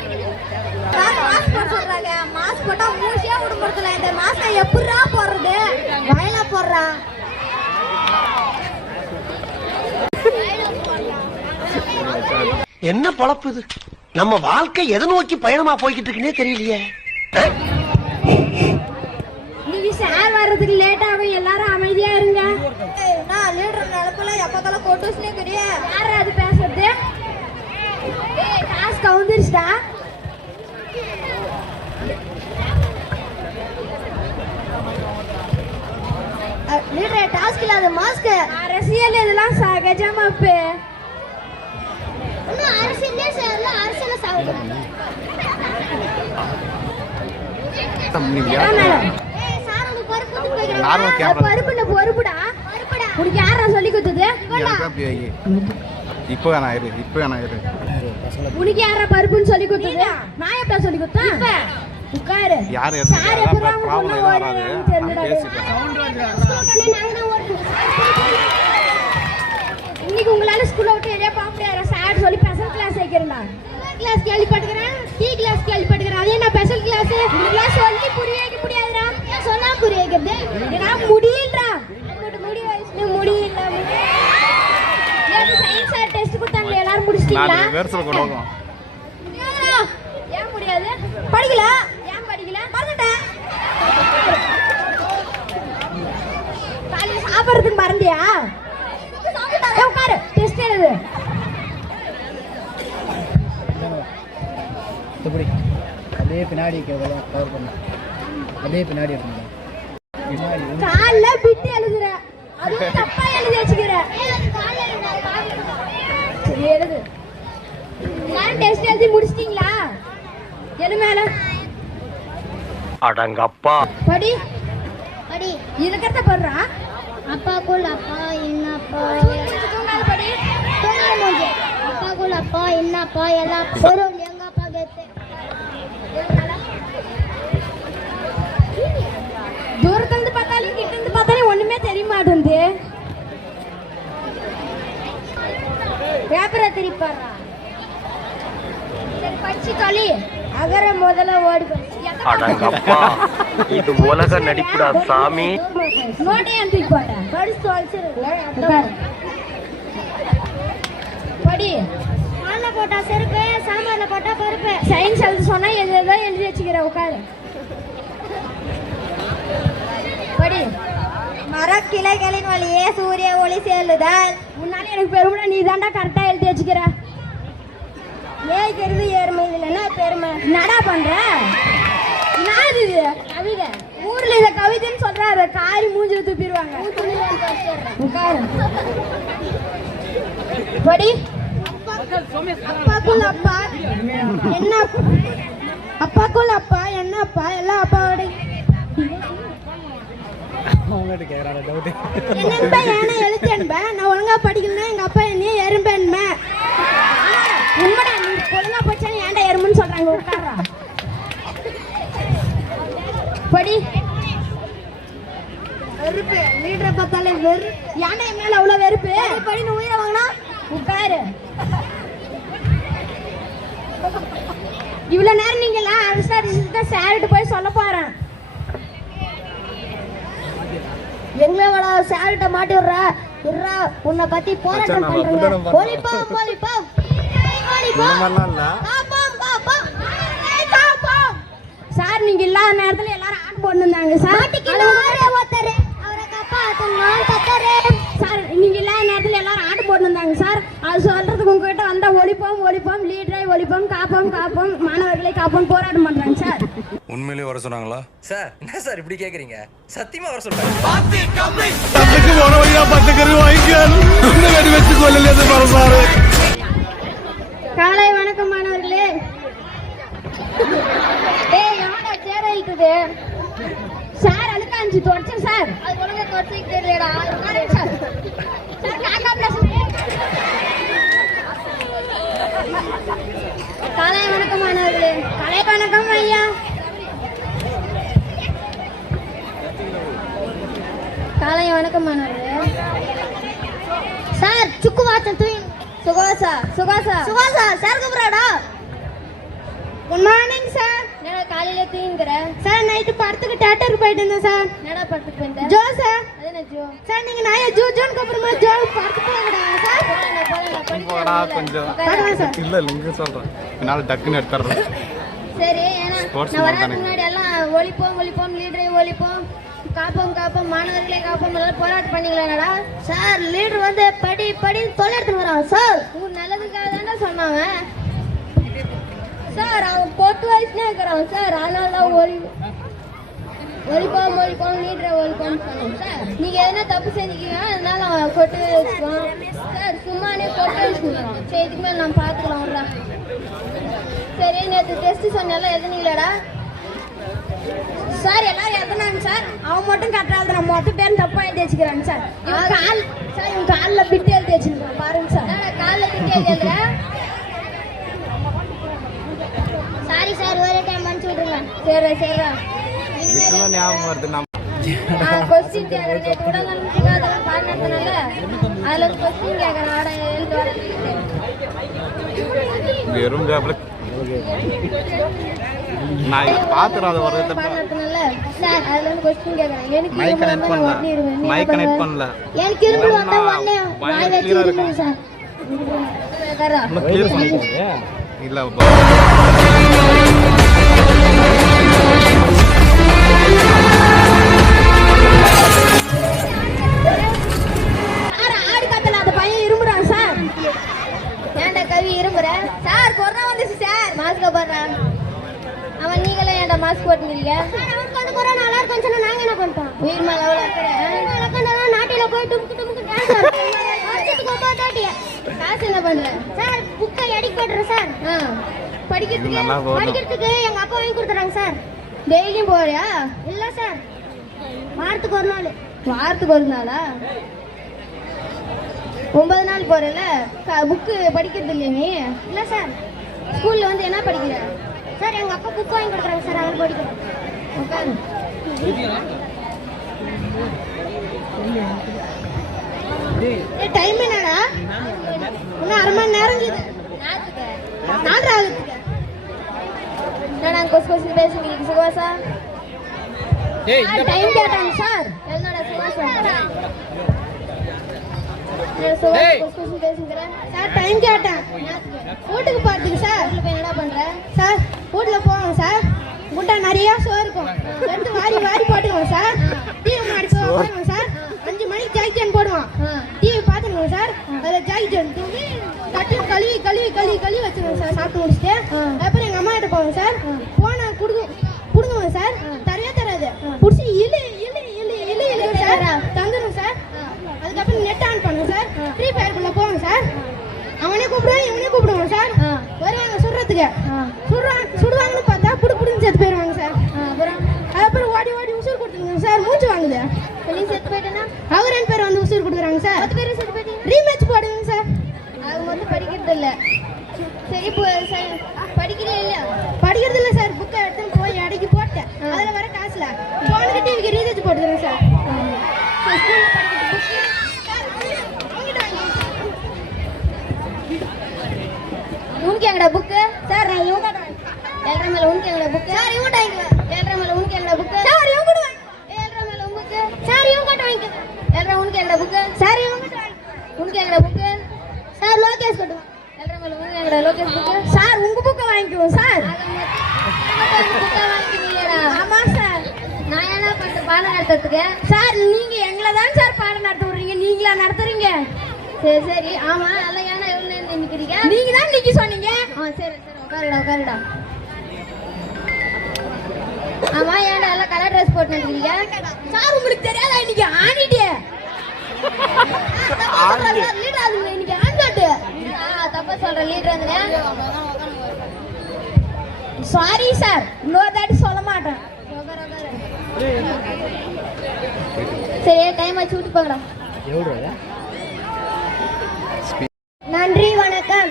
Mask போட சொல்றாங்க. Mask போட்டா இந்த மாஸ்க எப்படிடா போடுறது? வயலா போடுறான் என்ன பொழப்பு இது? நம்ம வாழ்க்கை எதை நோக்கி பயணமா போய்கிட்டு இருக்குன்னே தெரியலையே. இன்னைக்கு சார் வர்றதுக்கு லேட் ஆகும் எல்லாரும் அமைதியா இருங்க. நான் லீடர் நிலப்புல எப்போதெல்லாம் கொட்டுஸ்னே கிடையாது. யார் அது பேசுறது? காசு கவுந்துருச்சுடா. லீடர் டாஸ்க் இல்லாத மாஸ்க் அரசியல் இதெல்லாம் சகஜமாப்பு இன்னும் அரசியலே சேரல அரசியல camera. பருப்புல பொறுப்புடா. உனக்கு யாரா சொல்லி கொடுத்தது இப்போ நான் இரு இப்போ நான் இரு. உனக்கு யாரா பருப்புன்னு சொல்லி கொடுத்தது? நான் எப்படா சொல்லி கொடுத்தேன்? உட்காரு. யார் ஒண்ணு எதுவும் வராது. நான். இன்னைக்கு உங்களால ஸ்கூல்ல விட்டு வெளியே போக முடியாது சார் சொல்லி ஸ்பெஷல் கிளாஸ் வைக்கிறேன்டா. கிளாஸ் கேள்விப்பட்டுக்கிறேன் டீ கிளாஸ் கேள்விப்பட்டுக்கிறேன் அது என்ன ஸ்பெஷல் கிளாஸ் இதெல்லாம் சொல்லி புரிய வைக்க முடியாதுடா. சொன்னா புரிய வைக்கிறது. ஏன்னா முடியலடா. முடி வயசுல முடியல சயின்ஸ் சார் டெஸ்ட் கொடுத்தாங்க. எல்லாரும் முடிச்சிட்டீங்களா நாலு ரிவர்சல் கொண்டு வரும் முடியாதுடா. ஏன் முடியாது படிக்கல ஏன் படிக்கல மறந்துட்டேன் காலையில சாப்பிடுறதுக்கு மறந்தியா ஏய், உட்காரு டெஸ்ட் எழுது இப்படி பின்னாடி கவர் பண்ண? அப்படியே பின்னாடி இருக்கணும் காலைல பிட்டு எழுதுற. அதுவும் தப்பா எழுதி வச்சுக்கிற. சரி எழுது. எல்லாரும் டெஸ்ட் எழுதி முடிச்சிட்டீங்களா? எழு மேல. அடங்கப்பா. படி. படி. இருக்கிறத படுறா. அப்பாக்குள் அப்பா என்னப்பா தூங்காத படி. அப்பாக்குள் அப்பா என்னப்பா எல்லாம் மாட்டேங்குது பேப்பரை திருப்பாடுறா சரி படிச்சு தொலை அகர முதல்ல ஓடி இது உலக நடிப்புடா சாமி. நோட்டையும் தூக்கி போட்டேன் படிச்சு தொலைச்சிருக்கேன் படி. மாலை போட்டா செருப்பு சாம்பார்ல போட்டா பருப்பு. சயின்ஸ் எழுத சொன்னா எது ஏதோ எழுதி வச்சுக்கிற உட்காரு. படி. மரக்கிளைகளின் வழியே சூரிய ஒளி செல்லுதல். முன்னாடி எனக்கு பெருமை நீ தாண்டா கரெக்டா எழுதி வச்சுக்கிற. ஏய்க்கிறது ஏறுமை இதுல என்ன பெருமை? என்னடா பண்ற? என்னது இது? கவிதை. ஊர்ல இத கவிதைன்னு சொல்றாரு. காரி மூஞ்சில துப்பிடுவாங்க படி. அப்பாக்குள் அப்பா. என்ன அப்பாக்குள் அப்பா என்ன அப்பா எல்லாம் அப்பாவோட அவங்ககிட்ட கேட்குறாரு டவுட்டு ஏன்னா எழுத்து என்ப நான் ஒழுங்கா படிக்கலன்னா எங்க அப்பா என்னைய எறும்பு என்ப உண்மைடா நீ ஒழுங்கா போச்சாலும் ஏன்டா எறும்புன்னு சொல்றாங்க உட்கார்றா. படி. வெறுப்பு. லீடரை பார்த்தாலே வெறு ஏன்டா என் மேல அவ்வளவு வெறுப்பு? படின்னு உயிரை வாங்கினா? உட்காரு. இவ்வளவு நேரம் நீங்க எல்லாம் அரசாரிச்சுட்டு சார்கிட்ட போய் சொல்ல போறேன். எங்களோட சார்கிட்ட மாட்டி விடுற. இருறா உன்னை பத்தி போராட்டம் பண்றேங்க. காப்போம் காப்போம். சார் நீங்க இல்லாத நேரத்துல எல்லாரும் ஆட்டு போட்டு இருந்தாங்க சார். மாட்டிக்கிட்டு ஒருத்தரு. அவரை காப்பாத்தணும் கத்தரு சார் நீங்க இல்லாத நேரத்துல எல்லாரும் ஆட்டு போட்டு இருந்தாங்க சார். அது சொல்றதுக்கு உங்ககிட்ட வந்தா ஒழிப்போம் ஒழிப்போம் லீடரை ஒழிப்போம் காப்போம் காப்போம். மாணவர்களை காப்போம். போராட்டம் பண்றாங்க சார். உண்மையிலேயே வர சொன்னாங்களா? சார் என்ன சார் இப்படி கேக்குறீங்க? சத்தியமா வர சொல்றாங்க. காலை வணக்கம் மாணவர்களே. ஏய் யாரா சேர இழுக்குது. சார் அழுக்காஞ்சி தொடச்சு சார். அது ஒழுங்கா தெரியலடா. சார். சார் காக்கா பேசுங்க. காலை வணக்கம் மாணவர்களே. காலை வணக்கம் ஐயா. காலை வணக்கம் மாணவர்களே சார் சுக்கு வாச்சம் தூய். சுகாசா சுகாசா. சுகாசா சார் கூப்பிடாடா காலையில தூங்குற சார் நைட்டு படத்துக்கு தேட்டருக்கு போயிட்டு இருந்தேன் சார் என்னடா படத்துக்கு போயிருந்த ஜோ சார் அது என்ன ஜோ? சார் நீங்க நாயா ஜோ ஜோனுக்கு அப்புறமா ஜோ படத்துக்கு போகக்கூடாது சார் போடா கொஞ்சம். சார் இல்ல இல்ல இங்க சொல்றேன். என்னால டக்குன்னு எடுத்துறேன். சரி ஏன்னா நான் தானே. முன்னாடி எல்லாம் ஒழிப்போம் ஒழிப்போம் லீடரை ஒழிப்போம் காப்போம் காப்போம். மாணவர்களை காப்போம். நல்லா போராட்டம் பண்ணீங்களாடா சார் லீடர் வந்து படி படி தொலை எடுத்துட்டு வரான் சார் உன் நல்லதுக்காக தானே சொன்னாங்க. சார் அவன் பொட்டு வயசுனே இருக்கிறான் சார் அதனால தான் ஒளி ஒழிப்போம் ஒழிப்போம் லீடரை ஒழிப்போம் சொன்னோம் சார் நீங்க எதனா தப்பு செஞ்சீங்க அதனால அவன் கொட்டு வச்சுக்குவான் சார் சும்மானே கொட்டு வச்சுக்கிறான் சரி இதுக்கு மேலே நான் பார்த்துக்கலாம் விட்றா சரி நேற்று டெஸ்ட் சொன்னால எழுதுனீங்களாடா சார் எல்லாரும் எழுதுனாங்க சார்? அவன் மட்டும் கரெக்டாக எழுதுறான் மொத்த பேரும் தப்பா எழுதி வச்சுக்கிறாங்க சார். இவன் கால் சார் இவன் காலில் பிட்டு எழுதி வச்சுருக்கான் பாருங்க சார். காலில் பிட்டு எழுதி சாரி சார் ஒரே டைம் அனுப்பிச்சு விட்ருங்க சரி இதுதான் ஞாபகம் வருது நம்ம கொஸ்டின் கேட்குறேன் உடல்நலம் சுகாதாரம் பாடம் நடத்தினால அதில் ஒரு கொஸ்டின் கேட்குறேன் வர எழுந்து வர வெறும் நான் இதை பாத்துறேன் அதை எனக்கு மைக் கனெக்ட் பண்ணல. மைக் கனெக்ட் எனக்கு இருமல் வந்தா உடனே வாய் வச்சு clear-ஆ இருமுங்க இருக்கும். சார். இன்னும் கிளியர் பண்ணி இல்ல இருமுற சார் கொரோனா வந்துச்சு சார். மாஸ்க் போடுறான். அவன் நீங்களே ஏன்டா மாஸ்க் போட்டுக்கிறீங்க? அவனுக்கு வந்து கொரோனா நல்லா இருக்குன்னு சொன்னா நாங்க என்ன பண்ணிட்டோம் உயிர் மேல எவ்வளவு இருக்கிறேன் நாட்டில போய் டுமுக்கு டுமுக்கு டான்ஸ் வருஷத்துக்கு ஒன்பது தாட்டி காசு என்ன பண்ற சார் புக்கை எடிக் போடுறேன் சார். படிக்கிறதுக்கு. படிக்கிறதுக்கு எங்க அப்பா வாங்கி கொடுத்துறாங்க சார். டெய்லியும் போறியா? இல்ல சார். வாரத்துக்கு ஒரு நாள். வாரத்துக்கு ஒரு நாளா? ஒன்பது நாள் போறல புக்கு படிக்கிறது இல்லையா நீ? இல்ல சார். ஸ்கூல்ல வந்து என்ன படிக்கிற? சார் எங்க அப்பா புக் வாங்கி கொடுக்குறாங்க சார் அவர் படிக்கிறேன் உட்காரு டைம் என்னடா? இன்னும் அரை மணி நேரம் நாலரை ஆகுதுக்கு என்னடா கொசு கொசு பேசுறீங்க சுகாசா டைம் கேட்டாங்க சார். என்னடா சுகாசா சார் டைம் கேட்டேன். வீட்டுக்கு போறதுக்கு சார் வீட்டுல போய் என்னடா பண்ற? சார் வீட்டுல போவோம் சார் முட்டை நிறைய சோறு இருக்கும். எடுத்து வாரி வாரி போட்டுக்குவோம் சார் டிவி மாடி போவோம் சார் அஞ்சு மணிக்கு ஜாக்கெட் போடுவோம் டிவி பார்த்துருவோம் சார் அதில் ஜாக்கெட் தூக்கி தட்டு கழுவி கழுவி கழுவி கழுவி வச்சிருவோம் சார் சாப்பிட்டு முடிச்சுட்டு அப்புறம் எங்கள் அம்மா கிட்ட போவோம் சார் போனா குடுங்க குடுங்குவோம் சார் கூப்பிடுவான் இவனே கூப்பிடுவான் சார். வருவாங்க சுடுறதுக்கு. சுடுறாங்க சுடுவாங்கன்னு பார்த்தா புடு புடுன்னு செத்து போயிடுவாங்க சார். அப்புறம்? அதுக்கப்புறம் ஓடி ஓடி உசுர் கொடுத்துருங்க சார். மூச்சு வாங்குது. நீ செத்து போயிட்டேன்னா? அவங்க ரெண்டு பேரும் வந்து உசுர் கொடுக்குறாங்க சார். பத்து பேரும் செத்து போயிட்டீங்க ரீமேட்ச் போடுங்க சார். அவங்க வந்து படிக்கிறது இல்ல சரி. ஏழரை மேல உனக்கு எங்கடா புக்கு சார் இவங்க வாங்கிக்க ஏழரை மேல உனக்கு எங்கடா புக்கு சார் இவங்க கூட ஏழரை மேல உன் புக்கு சார் இவங்க கிட்ட வாங்கிக்க. ஏழரை உனக்கு எங்கடா புக்கு சார் உங்க புக்கை வாங்கிக்குவோம் சார். புக்கை வாங்கிக்கிறீங்களா ஆமா சார். நான் என்ன பண்ண பாடம் நடத்துறதுக்கு? சார் நீங்க எங்களை தான் சார் பாடம் நடத்த விடுறீங்க? நீங்களா நடத்துறீங்க? சரி சரி. ஆமா நல்லா ஏன்னா எவ்வளவு நேரம் நிக்கிறீங்க. நீங்க தான் நிக்க சொன்னீங்க. ஆ சரி. உட்காருடா உட்காருடா. ஆமா ஏன்டா எல்லாம் கலர் ட்ரெஸ் போட்டு நிக்கிறீங்க சார் உங்களுக்கு தெரியாதா? இன்னைக்கு ஆனிட்டே லீடர் ஆகுது இன்னைக்கு ஆண்டாட்டு. தப்பா சொல்றேன் லீடர் இருந்தேன் சாரி சார் இன்னொரு தாட்டி சொல்ல மாட்டேன். சரி டைம் ஆச்சு? விட்டு போகலாம் நன்றி வணக்கம்.